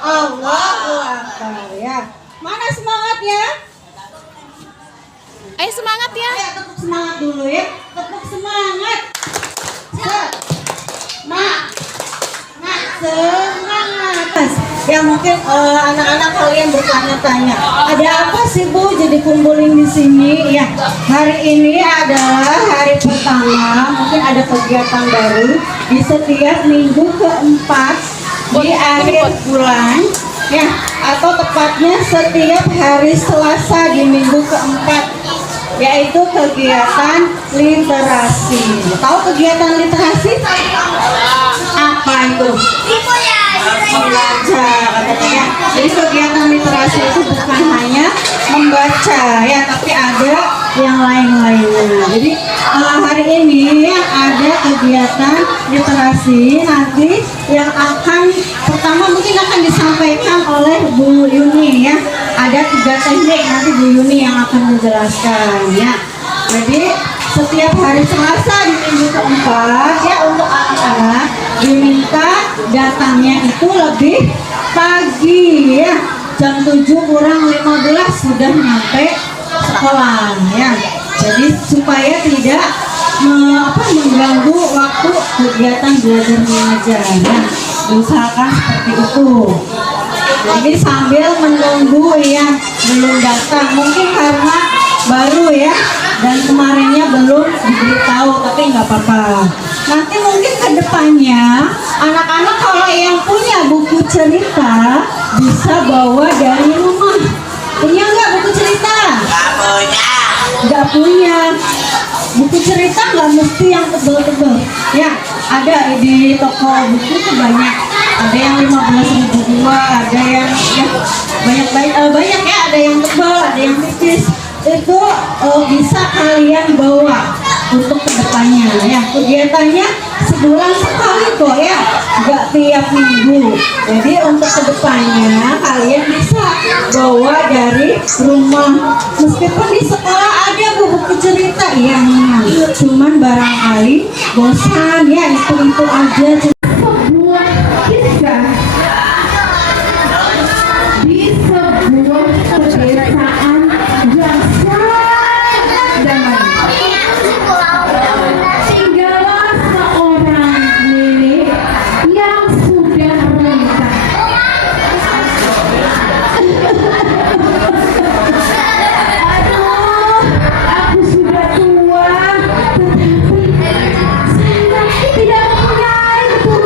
Allahu Akbar ya. Mana semangatnya? Ayo semangat ya. Ayo tepuk semangat dulu ya. Tepuk semangat. Semangat. Ya mungkin anak-anak kalian bertanya-tanya, ada apa sih Bu jadi kumpulin di sini? Ya, hari ini adalah hari pertama, mungkin ada kegiatan baru di setiap minggu keempat di akhir bulan, ya, atau tepatnya setiap hari Selasa di minggu keempat, yaitu kegiatan literasi. Tahu kegiatan literasi? Apa itu? Membaca katanya. Jadi kegiatan literasi itu bukan hanya membaca ya, tapi ada yang lain-lainnya. Jadi hari ini ada kegiatan literasi nanti yang pertama mungkin akan disampaikan oleh Bu Yuni ya. Ada 3 teknik nanti Bu Yuni yang akan menjelaskan ya. Jadi setiap hari Selasa di minggu keempat ya, untuk anak-anak diminta datangnya itu lebih pagi ya, jam 7 kurang 15 sudah nyampe sekolah ya. Jadi supaya tidak mengganggu waktu kegiatan belajar mengajar ya, usahakan seperti itu. Jadi sambil menunggu ya, belum datang mungkin karena baru ya, dan kemarinnya belum diberitahu, tapi nggak apa-apa. Nanti mungkin ke depannya anak-anak kalau yang punya buku cerita bisa bawa dari rumah. Punya nggak buku cerita? Nggak punya. Nggak punya. Buku cerita nggak mesti yang tebel-tebel. Ya, ada di toko buku tuh banyak. Ada yang 15.000 ada yang ya, banyak ya, ada yang tebal, ada yang tipis. Itu bisa kalian bawa untuk kedepannya ya. Kegiatannya sebulan sekali kok ya, nggak tiap minggu. Jadi untuk kedepannya kalian bisa bawa dari rumah. Meskipun di sekolah ada buku cerita ya, cuman barangkali bosan ya, itu aja. Sebuah kisah di sebuah pedesaan yang sangat damai. Tinggallah seorang nenek yang sudah renta. Aduh, aku sudah tua, tetapi saya tidak mempunyai keturunan.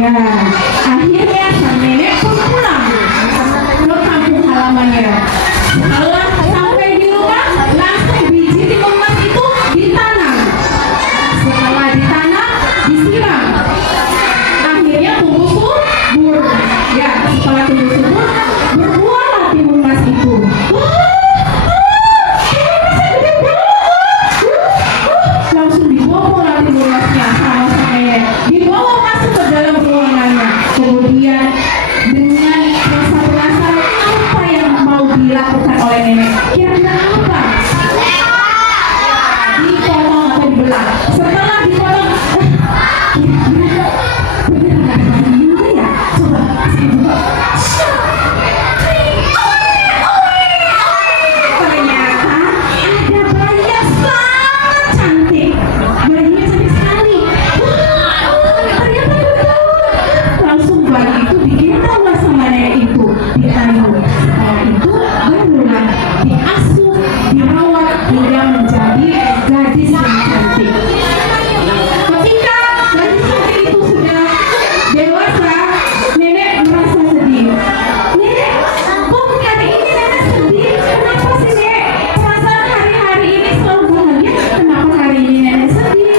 Ya, akhirnya sang nenek pun pulang ke kampung halamannya. Setelah sampai di rumah, langsung biji timun mas itu ditanam. Setelah ditanam, disiram. Akhirnya tumbuh subur. Ya, setelah tumbuh subur, berbuahlah timun mas itu. Langsung dibawa timun masnya sama sang nenek. Dibawa masuk ke dalam ruangannya. Kemudian dengan rasa penasaran apa yang mau dilakukan oleh nenek, kira-kira apa? Dipotong atau dibelah. Setelah dipotong, kira-kira benar nggak gimana ya? Coba saya buka. Ternyata ada bayi yang sangat cantik. Bayinya cantik sekali. Ternyata betul. Langsung bayi itu digendonglah sama nenek itu, ditaruh. Setelah itu barulah diasuh, dirawat hingga menjadi gadis yang cantik. Ketika gadis cantik itu sudah dewasa, nenek merasa sedih. Nenek, kok hari ini nenek sedih? Kenapa sih Nek? Perasaan hari-hari ini selalu bahagia. Kenapa hari ini nenek sedih?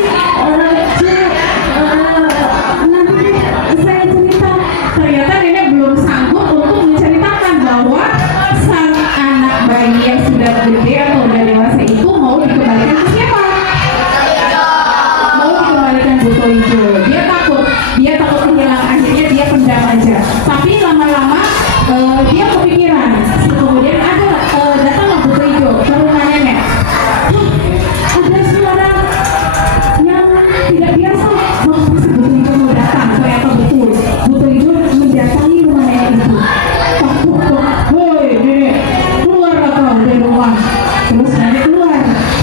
Nanti saya cerita. Ternyata nenek belum sanggup untuk menceritakan bahwa sang anak bayi yang sudah gede atau sudah dewasa itu mau dikembalikan ke siapa? Mau dikembalikan Buto Ijo. Dia takut kehilangan, akhirnya dia pendam aja. Tapi lama-lama dia kepikiran. Kemudian datanglah Buto Ijo ke rumah nenek. Ada suara yang tidak biasa. Pasti Buto Ijo mau datang. Ternyata betul. Buto Ijo mendatangi rumah nenek itu. Woi nenek, keluar kau dari rumah. Terus nenek keluar.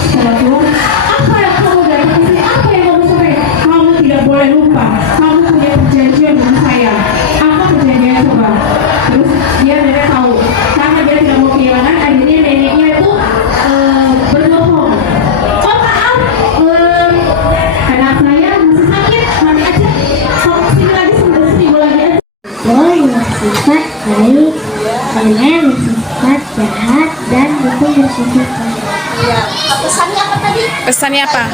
Setelah keluar, apa yang kamu datang ke sini? Apa yang kamu sampaikan? Kamu tidak boleh lupa. Kamu punya perjanjian dengan saya. Apa perjanjiannya coba? Terus dia nenek tahu. Karena dia tidak mau kehilangan, akhirnya neneknya itu berbohong. Oh maaf, anak saya masih sakit. Nanti aja. Kalau kesini lagi seminggu lagi aja. Boy bersifat baik, Nenek bersifat jahat, dan Buto bersifat baik. Pesannya apa tadi? Pesannya apa?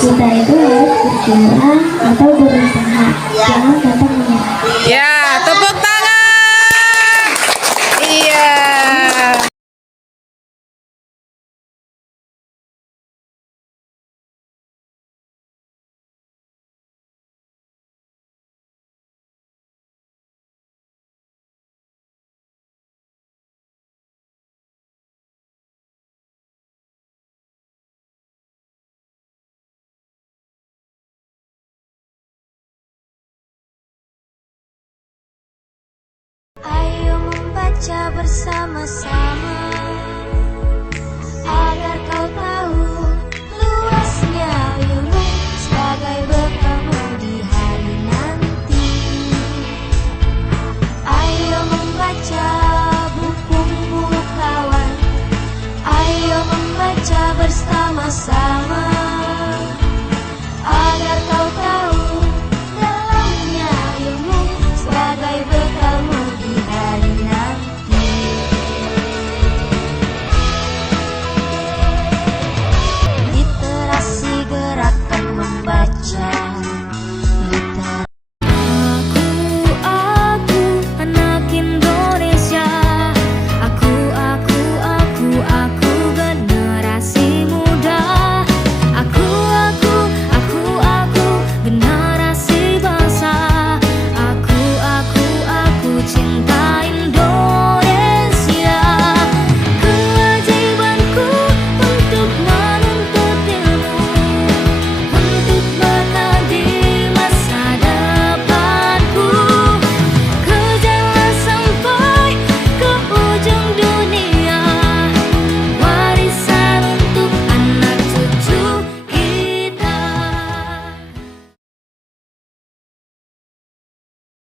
Kita itu harus berjuang atau berusaha, jangan gampang menyerah. Ya, tepuk tangan. Iya. Ayo membaca bersama-sama.